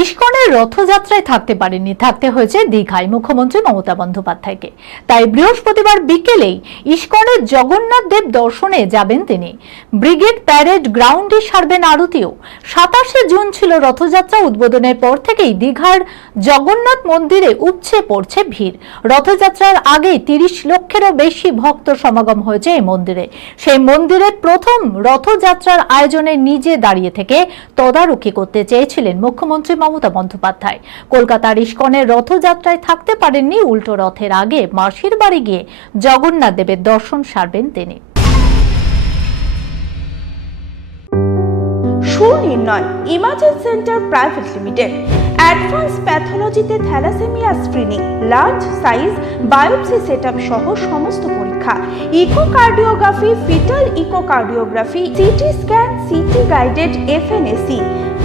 ইস্কনের রথযাত্রায় থাকতে পারেননি, থাকতে হয়েছে দীঘায়। মুখ্যমন্ত্রী মমতা বন্দ্যোপাধ্যায়কে। তাই বৃহস্পতিবার বিকেলেই ইস্কনের জগন্নাথ দেব দর্শনে যাবেন তিনি। ব্রিগেড প্যারেড গ্রাউন্ডে সারবেন আরতিও। সাতাশে জুন ছিল রথযাত্রা উদ্বোধনের পর থেকেই দীঘার জগন্নাথ মন্দিরে উপচে পড়ছে ভিড়। রথযাত্রার আগে তিরিশ লক্ষেরও বেশি ভক্ত সমাগম হয়েছে এই মন্দিরে। সেই মন্দিরের প্রথম রথযাত্রার আয়োজনে নিজে দাঁড়িয়ে থেকে তদারকি করতে চেয়েছিলেন মুখ্যমন্ত্রী মমতা বন্দ্যোপাধ্যায়। কলকাতার ইস্কনের রথযাত্রায় থাকতে পারেননি উল্টো রথের আগে মাসির বাড়ি গিয়ে জগন্নাথ দেবের দর্শন সারবেন তিনি। Sunirnoy centre private limited. Advance প্যাথোলজিতে thalassemia screening, large size biopsy setup সহ সমস্ত পরীক্ষা। Echocardiography, fetal echocardiography, CT scan, CT guided FNAC.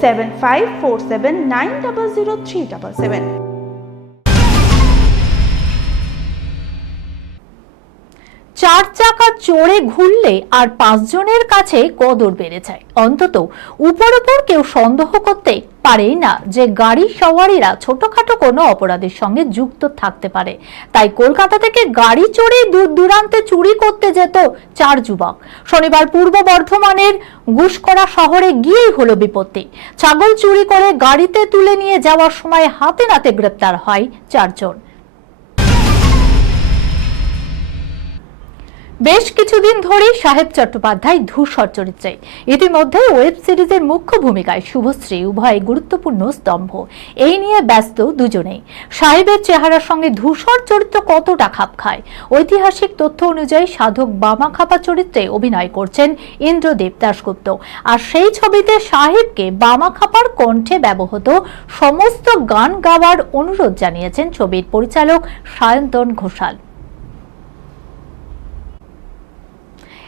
7547900377. টাকা চোরে ঘুরলে আর পাঁচজনের কাছে কদর বেড়ে যায়। অন্তত উপর উপর কেউ সন্দেহ করতে পারেই না যে গাড়ি সওয়ারিরা ছোটখাটো কোনো অপরাধের সঙ্গে যুক্ত থাকতে পারে। তাই কলকাতা থেকে গাড়ি চড়ে দূর দূরান্তে চুরি করতে যেত চার যুবক। শনিবার পূর্ব বর্ধমানের গুসকরা শহরে গিয়েই হলো বিপত্তি। ছাগল চুরি করে গাড়িতে তুলে নিয়ে যাওয়ার সময় হাতে নাতে গ্রেপ্তার হয় চারজন। বেশ কিছুদিন ধরেই সাহেব চট্টোপাধ্যায় ধূসর চরিত্রে। ইতিমধ্যে ওয়েব সিরিজের মুখ্য ভূমিকায় শুভশ্রী, উভয় গুরুত্বপূর্ণ স্তম্ভ। এই নিয়ে ব্যস্ত দুজনেই। সাহেবের চেহারার সঙ্গে ধূসর চরিত্র কতটা খাপ খায়? ঐতিহাসিক তথ্য অনুযায়ী সাধক বামা খাপা চরিত্রে অভিনয় করছেন ইন্দ্রদেব দাশগুপ্ত। আর সেই ছবিতে সাহেবকে বামা খাপার কণ্ঠে ব্যবহৃত সমস্ত গান গাওয়ার অনুরোধ জানিয়েছেন ছবির পরিচালক সায়ন্তন ঘোষাল।